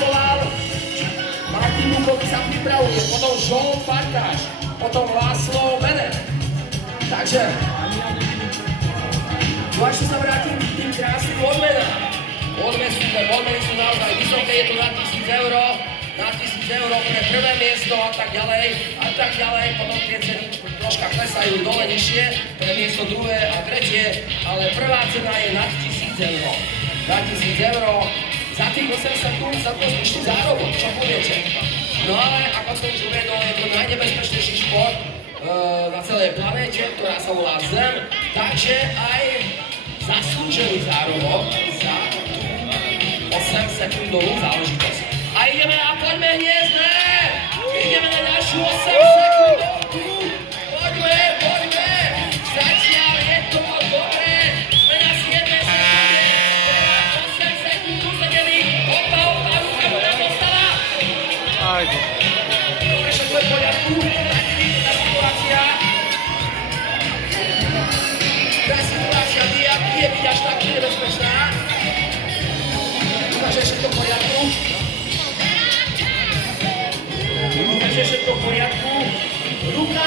Solar, Martin Bukovi sa pripravuje, potom Žol Farkáš, potom László Bene. Takže, no ešte sa vrátim k tým krásnym odmenám. Odmeny sú naozaj vysoké, je to na 1000 eur, pre prvé miesto a tak ďalej, potom tie ceny troška klesajú dole nižšie, pre miesto druhé a tretie, ale prvá cena je nad 1000 eur. Na 1000 eur, za tých 8 sekúnd sa to zvyšný zárobok, čo poviete? No ale, ako som už uvedol, je to najnebezpečnejší šport na celej planéte, ktorá sa volá Zem, takže aj zaslúžený zárobok za 8 sekundovú záležitosť. A ideme a poďme hniezdne! Ideme na ďalšiu 8 sekundovku! Poďme! Zatiaľ je to dobre! Sme na 7 sekunde! 8 sekúnd usedených! Opa, ruka mu nám dostala! Dobre, všetko je v poriadku. Tá situácia nie je byť až tak nebezpečná. Takže všetko v poriadku. Ruka